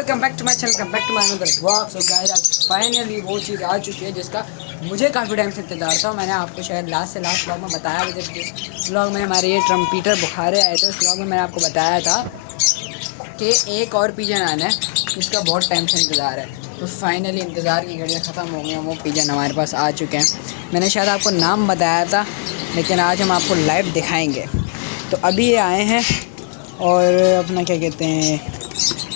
Welcome back to my channel, welcome back to my another vlog. So guys, आज finally वो चीज़ आ चुकी है जिसका मुझे काफ़ी टाइम से इंतजार था। मैंने आपको शायद लास्ट व्लॉग में बताया था, जब जिस व्लॉग में हमारे ये ट्रम्पीटर बुखारे आए थे उस व्लॉग में मैंने आपको बताया था कि एक और पिजन आना है जिसका बहुत टाइम से इंतज़ार है। तो फाइनली इंतज़ार की घड़ियाँ ख़त्म हो गई हैं, वो पिजन हमारे पास आ चुके हैं। मैंने शायद आपको नाम बताया था, लेकिन आज हम आपको लाइव दिखाएँगे। तो अभी ये आए हैं और अपना क्या कहते हैं,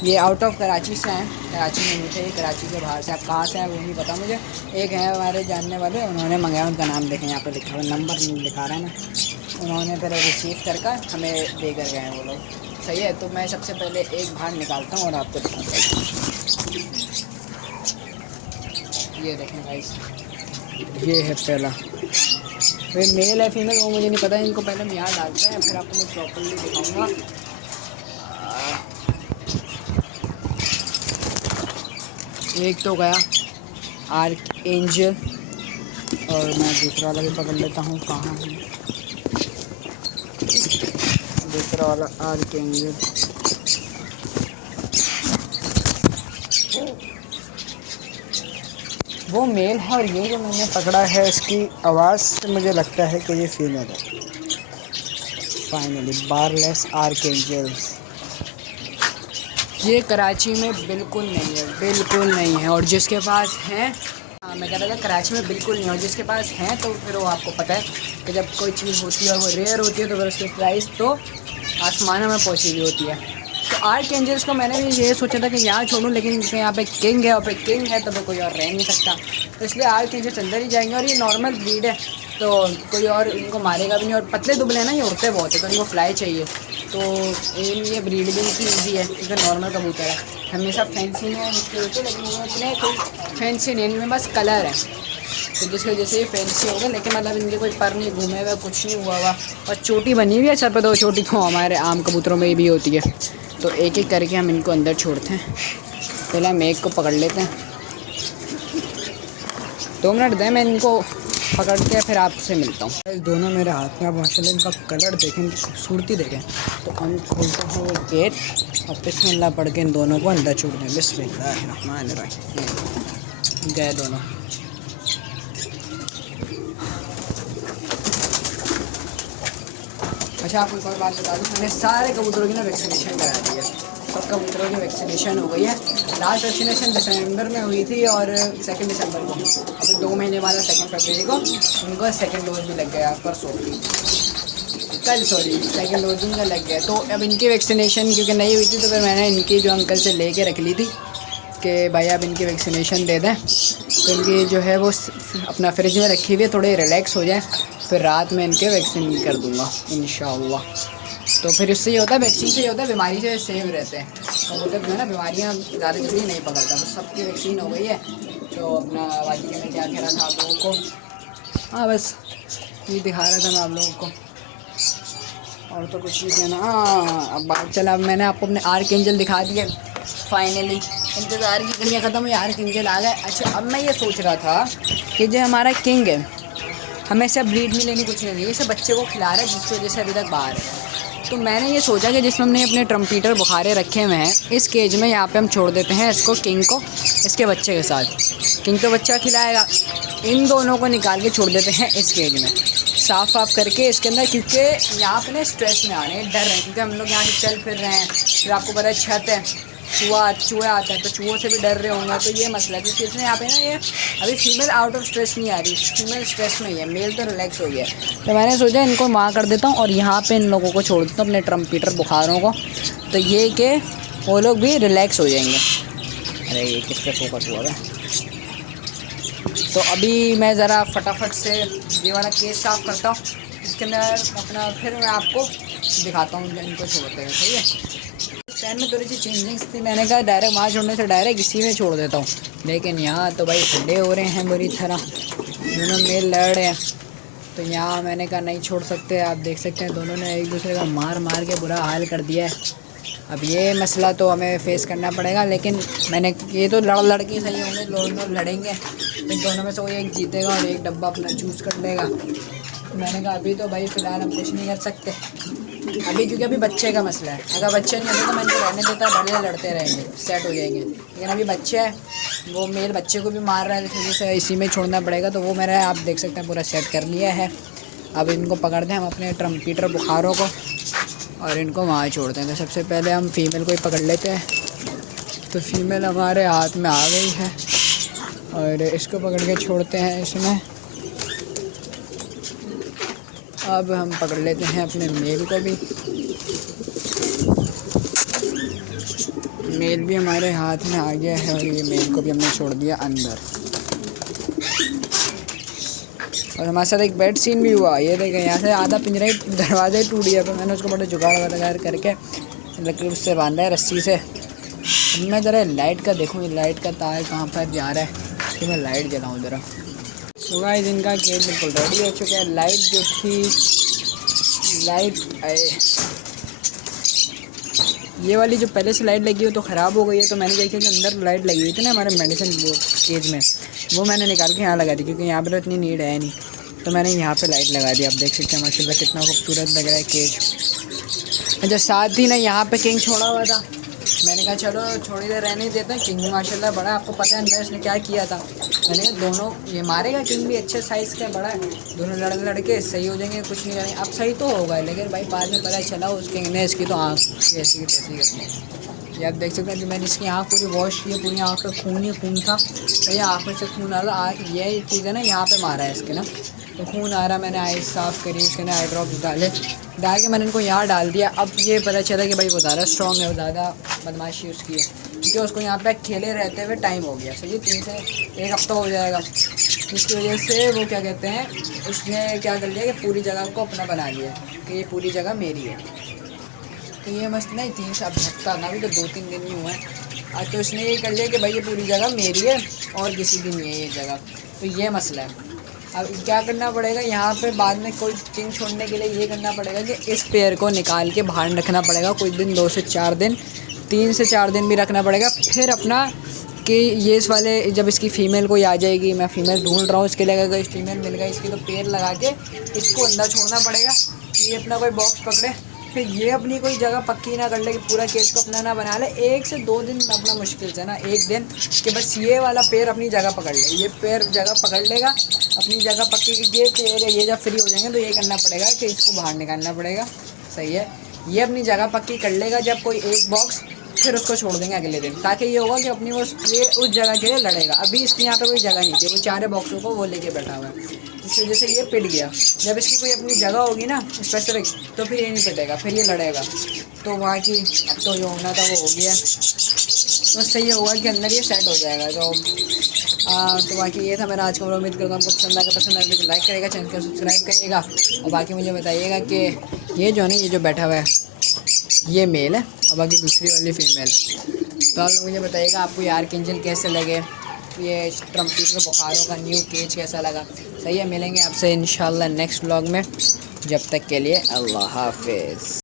ये आउट ऑफ कराची से हैं। कराची में नहीं थे, कराची के बाहर से। आप कहाँ से हैं वो नहीं पता मुझे। एक है हमारे जानने वाले, उन्होंने मंगाया, उनका नाम देखें यहाँ पे लिखा हुआ, नंबर नहीं लिखा रहा है ना। उन्होंने फिर रिसीव करके हमें दे कर गए हैं वो लोग। सही है, तो मैं सबसे पहले एक बाहर निकालता हूँ और आपको दिखाता हूँ। ये देखें गाइस, ये है पहला। वे मेल है फीमेल वो मुझे नहीं पता, इनको पहले हम यहाँ डालते हैं, फिर आपको मैं प्रॉपर्ली दिखाऊँगा। एक तो गया आर्क एंजल, और मैं दूसरा वाला भी पकड़ लेता हूँ। कहाँ है दूसरा वाला आर्क एंजल? वो मेल है, और ये जो मैंने पकड़ा है इसकी आवाज़ से मुझे लगता है कि ये फीमेल है। फाइनली बारलेस आर्क एंजल्स। ये कराची में बिल्कुल नहीं है, बिल्कुल नहीं है। और जिसके पास हैं, मैं कह रहा था कराची में बिल्कुल नहीं है, और जिसके पास हैं तो फिर वो आपको पता है कि जब कोई चीज़ होती है और वो रेयर होती है तो फिर उसकी प्राइस तो आसमानों में पहुंची हुई होती है। तो आर्क एंजल्स को मैंने भी ये सोचा था कि यहाँ छोड़ूँ, लेकिन यहाँ पे किंग है, और पे किंग है तो फिर कोई और रह नहीं सकता। तो इसलिए आर्क एंजल्स अंदर ही जाएंगे। और ये नॉर्मल ब्रीड है तो कोई और इनको मारेगा भी नहीं, और पतले दुबले हैं ना, ये उड़ते बहुत है तो इनको फ्लाई चाहिए। तो ये ब्रीड भी इनकी ईजी है क्योंकि नॉर्मल कबूतर है, हमेशा फैंसी में होते, लेकिन ये इतने कोई फैंसी नहीं, इनमें बस कलर है तो जिसकी वजह से ये फैंसी हो गए। लेकिन मतलब इनके कोई पर नहीं घूमे हुए, कुछ नहीं हुआ हुआ, और चोटी बनी हुई है सर पे। तो चोटी तो हमारे आम कबूतरों में भी होती है। तो एक एक करके हम इनको अंदर छोड़ते हैं। पहले हम एक को पकड़ लेते हैं, 2 मिनट दें, मैं इनको पकड़ के फिर आपसे मिलता हूँ। दोनों मेरे हाथ में, आप माशाल्लाह इनका कलर देखें, इनकी खूबसूरती देखें। तो हम खोलते हैं वो गेट और बिस्मिल्लाह पढ़ के इन दोनों को अंदर छोड़ दें। बिस्मिल्लाहिर्रहमानिर्रहीम। गए दोनों। अच्छा, आपको एक और बात बता दूँ, मैंने सारे कबूतरों की ना वैक्सीनेशन करा दी है। सब कबूतरों की वैक्सीनेशन हो गई है। लास्ट वैक्सीनेशन दिसंबर में हुई थी और 2 दिसंबर को। अभी 2 महीने बाद 2 फरवरी को उनको सेकंड डोज भी लग गया, परसों कल, सॉरी 2nd डोज उनका लग गया। तो अब इनकी वैक्सीनेशन क्योंकि नहीं हुई थी तो फिर मैंने इनकी जो अंकल से ले के रख ली थी कि भाई अब इनकी वैक्सीनेशन दे दें। तो इनकी जो है वो अपना फ्रिज में रखी हुई है, थोड़े रिलैक्स हो जाए, फिर रात में इनके वैक्सीन कर दूँगा इंशाअल्लाह। तो फिर इससे ये होता है, वैक्सीन से ये होता है बीमारी से सेव रहते हैं। और बोलते जो है ना, बीमारियाँ ज़्यादा जल्दी नहीं पकड़ता। तो सबकी वैक्सीन हो गई है। तो अपना बाकी में क्या कह रहा था आप लोगों को, हाँ बस ये दिखा रहा था मैं आप लोगों को, और तो कुछ नहीं कहना। हाँ, अब बात चला, अब मैंने आपको अपने आर्क एंजल दिखा दिए। फाइनली इंतज़ार की घड़ियाँ ख़त्म हुई, आर्क एंजल आ गए। अच्छा, अब मैं ये सोच रहा था कि जो हमारा किंग है, हमें से ब्रीड नहीं लेनी, कुछ नहीं, इसे बच्चे को खिला रहा है जिसकी वजह से अभी तक बाहर है। तो मैंने ये सोचा कि जिसमें हमने अपने ट्रम्पीटर बुखारे रखे हुए हैं, इस केज में यहाँ पे हम छोड़ देते हैं इसको, किंग को, इसके बच्चे के साथ। किंग तो बच्चा खिलाएगा, इन दोनों को निकाल के छोड़ देते हैं इस केज में, साफ़ करके इसके अंदर। क्योंकि यहाँ पे ना स्ट्रेस में आ रहे हैं, डर रहे हैं, क्योंकि हम लोग यहाँ से चल फिर रहे हैं। फिर आपको पता है छत है, चूहा आता है, तो चूहों से भी डर रहे होंगे। तो ये मसला है, क्योंकि इसमें यहाँ पे ना ये अभी फीमेल आउट ऑफ स्ट्रेस नहीं आ रही, फीमेल स्ट्रेस में ही है, मेल तो रिलैक्स हो गया। तो मैंने सोचा इनको माँ कर देता हूँ और यहाँ पे इन लोगों को छोड़ देता हूँ, अपने ट्रम्पीटर बुखारों को। तो ये कि वो लोग भी रिलैक्स हो जाएंगे। अरे ये किस पे फोकस हुआ है? तो अभी मैं ज़रा फटाफट से ये वाला केस साफ़ करता हूँ, इसके अंदर अपना, फिर मैं आपको दिखाता हूँ इनको छोड़ते हैं। सही है, पैन में थोड़ी सी चेंजिंग्स थी, मैंने कहा डायरेक्ट वहाँ छोड़ने से डायरेक्ट इसी में छोड़ देता हूँ। लेकिन यहाँ तो भाई ठंडे हो रहे हैं बुरी तरह, दोनों मेल लड़ रहे हैं। तो यहाँ मैंने कहा नहीं छोड़ सकते। आप देख सकते हैं दोनों ने एक दूसरे का मार मार के बुरा हाल कर दिया है। अब ये मसला तो हमें फेस करना पड़ेगा, लेकिन मैंने ये तो लड़के सही होंगे, दोनों लड़ेंगे, फिर दोनों में से कोई एक जीतेगा और एक डब्बा अपना चूज़ कर लेगा। मैंने कहा अभी तो भाई फ़िलहाल हम कुछ नहीं कर सकते अभी, क्योंकि अभी बच्चे का मसला है। अगर बच्चे नहीं होते तो मैं इनको रहने देता, बड़े लड़ते रहेंगे, सेट हो जाएंगे। लेकिन अभी बच्चे है, वो मेल बच्चे को भी मार रहा है, इस वजह से इसी में छोड़ना पड़ेगा। तो वो मेरा आप देख सकते हैं पूरा सेट कर लिया है। अब इनको पकड़ते हैं हम अपने ट्रम्पीटर बुखारों को और इनको वहाँ छोड़ते हैं। तो सबसे पहले हम फीमेल को ही पकड़ लेते हैं। तो फीमेल हमारे हाथ में आ गई है और इसको पकड़ के छोड़ते हैं इसमें। अब हम पकड़ लेते हैं अपने मेल को भी। मेल भी हमारे हाथ में आ गया है और ये मेल को भी हमने छोड़ दिया अंदर। और हमारे साथ एक बेड सीन भी हुआ। ये देखें, यहाँ से आधा पिंजरा ही दरवाज़ा ही टूट गया, तो मैंने उसको बड़ा जुगाड़ वगैरह करके लकड़ी उससे बांधा है रस्सी से। अब मैं ज़रा लाइट का देखूँ, ये लाइट का तार कहाँ पर जा रहा है, तो मैं लाइट जलाऊँ ज़रा। सो गाइस, इनका केज बिल्कुल रेडी हो चुका है। लाइट जो थी, लाइट ये वाली जो पहले से लाइट लगी हो तो ख़राब हो गई है। तो मैंने क्या किया कि अंदर लाइट लगी हुई थी ना हमारे मेडिसिन केज में, वो मैंने निकाल के यहाँ लगा दी, क्योंकि यहाँ पर तो इतनी नीड है नहीं। तो मैंने यहाँ पे लाइट लगा दी। आप देख सकते हैं माशाल्लाह कितना खूबसूरत लग रहा है केज। अच्छा, साथ ही ना यहाँ पे किंग छोड़ा हुआ था। मैंने कहा चलो थोड़ी देर रहने ही देते हैं। किंग माशाल्लाह बड़ा, आपको पता है अंदर इसने क्या किया था। मैंने कहा दोनों ये मारेगा, किंग भी अच्छे साइज़ का बड़ा है, दोनों लड़के सही हो जाएंगे, कुछ नहीं करेंगे। अब सही तो होगा, लेकिन भाई बाद में पता चला उस किंग ने इसकी तो आँख ऐसी की तैसी कर दी। ये आप देख सकते हैं कि मैंने इसकी आँख पूरी वॉश की, पूरी आँख में खून ही खून था। तो ये आँख में से खून आ रहा था। ये चीज़ है ना, यहाँ पे मारा है इसके ना, तो खून आ रहा। मैंने आई साफ़ करी, उसके ना आई ड्रॉप्स डाल के मैंने इनको यहाँ डाल दिया। अब ये पता चला कि भाई वो ज़्यादा स्ट्रॉन्ग है, वो ज़्यादा बदमाशी उसकी है, क्योंकि उसको यहाँ पे अकेले रहते हुए टाइम हो गया। सही, 3 से 1 हफ़्ता हो जाएगा। इसकी वजह से वो क्या कहते हैं, उसने क्या कर लिया कि पूरी जगह को अपना बना लिया कि ये पूरी जगह मेरी है। तो ये मस्त नहीं, 3 से अब हफ्ता ना, अभी तो 2-3 दिन ही हुए हैं। आज तो इसने ये कर लिया कि भाई ये पूरी जगह मेरी है और किसी की नहीं है ये जगह। तो ये मसला है। अब क्या करना पड़ेगा यहाँ पे, बाद में कोई किंग छोड़ने के लिए ये करना पड़ेगा कि इस पेयर को निकाल के बाहर रखना पड़ेगा कुछ दिन, 2 से 4 दिन, 3 से 4 दिन भी रखना पड़ेगा। फिर अपना कि ये इस वाले जब इसकी फ़ीमेल कोई आ जाएगी, मैं फ़ीमेल ढूंढ रहा हूँ इसके लिए, अगर फ़ीमेल मिल गई इसकी तो पेड़ लगा के इसको अंदर छोड़ना पड़ेगा कि ये अपना कोई बॉक्स पकड़े। फिर ये अपनी कोई जगह पक्की ना कर ले कि पूरा केज को अपना ना बना ले। 1 से 2 दिन अपना मुश्किल से ना, 1 दिन कि बस ये वाला पेड़ अपनी जगह पकड़ ले। ये पेड़ जगह पकड़ लेगा, अपनी जगह पक्की की, ये पेड़ ये जब फ्री हो जाएंगे तो ये करना पड़ेगा कि इसको बाहर निकालना पड़ेगा। सही है, ये अपनी जगह पक्की कर लेगा जब कोई एक बॉक्स, फिर उसको छोड़ देंगे अगले दिन, ताकि ये होगा कि अपनी वो ये उस जगह के लिए लड़ेगा। अभी इसके यहाँ पे कोई जगह नहीं थी, वो 4 बॉक्सों को वो लेके बैठा हुआ है, जिसकी वजह से ये पिट गया। जब इसकी कोई अपनी जगह होगी ना स्पेसिफिक, तो फिर ये नहीं पिटेगा, फिर ये लड़ेगा। तो वहाँ की अब तो जो होना था वो हो गया। तो सही होगा कि अंदर ये सेट हो जाएगा। तो बाकी ये था मेरा आज का, उम्मीद करता हूँ आपको पसंद आएगा। पसंद आए तो लाइक करेगा, चैनल को सब्सक्राइब करिएगा। और बाकी मुझे बताइएगा कि ये जो है ना, ये जो बैठा हुआ है ये मेल है और बाकी दूसरी वाली फीमेल है। तो आप लोग मुझे बताइएगा आपको यार किंजल कैसे लगे, ये ट्रम्पीटर बुखारों का न्यू केज कैसा लगा। सही है, मिलेंगे आपसे इंशाल्लाह नेक्स्ट व्लॉग में। जब तक के लिए अल्लाह हाफिज़।